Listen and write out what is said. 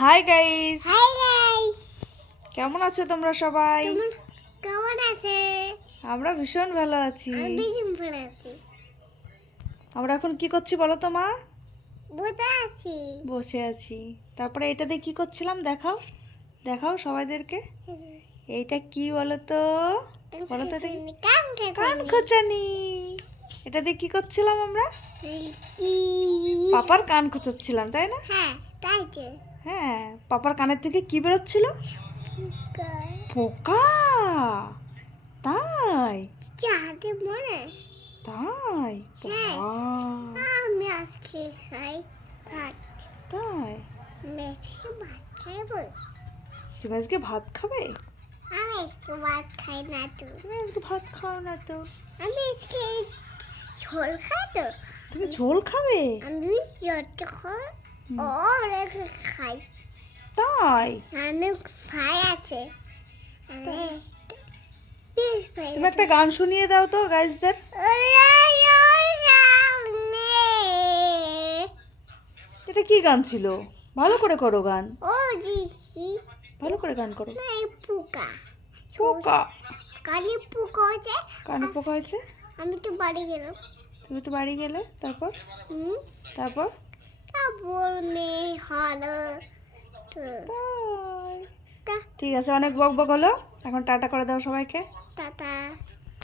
Hi guys, hi guys, কেমন আছো তোমরা সবাই? তোমরা কেমন আছে? আমরা ভীষণ ভালো আছি। আমি ভালো আছি। আমরা এখন কি করছি বলো তো মা? বসে আছি। বসে আছি। তারপরে এটা দিয়ে কি করছিলাম দেখাও, দেখাও সবাইদেরকে। এইটা কি বলো তো? বলো তো এটা কি? কান খোঁচানি। এটা দিয়ে কি করছিলাম আমরা? পাপার কান খোঁচাচ্ছিলাম, তাই না? হ্যাঁ, তাই তো। হ্যাঁ, পাপার কানের থেকে কি বেরোচ্ছিল? পোকা। তাই চাঁদে মনে তাই হ্যাঁ। বাবা, আমি আজকে খাই ভাত। তাই মেয়েকে ভাত খাইবো। তুমি আজকে ভাত খাবে? আমি আজকে ভাত খাই না তো। তুমি আজকে ভাত খাও না তো? আমি আজকে ঝোল খাই তো। তুমি ঝোল খাবে? আমি যতক্ষণ ও রেখে খাই। তাই আমি ফ্রাই আছে। তুমি একটা গান শুনিয়ে দাও তো গাইজদের। এটা কি গান ছিল? ভালো করে করো গান, ও দিদি ভালো করে গান করো। পোকা পোকা, কানে পোকা হয়েছে। কানে পোকা হয়েছে। আমি তো বাড়ি গেলাম। তুমি তো বাড়ি গেলে, তারপর তারপর তারপর মেয়ে হলো তাই। ঠিক আছে, অনেক বক বক হলো, এখন টাটা করে দাও সবাইকে। টাটা।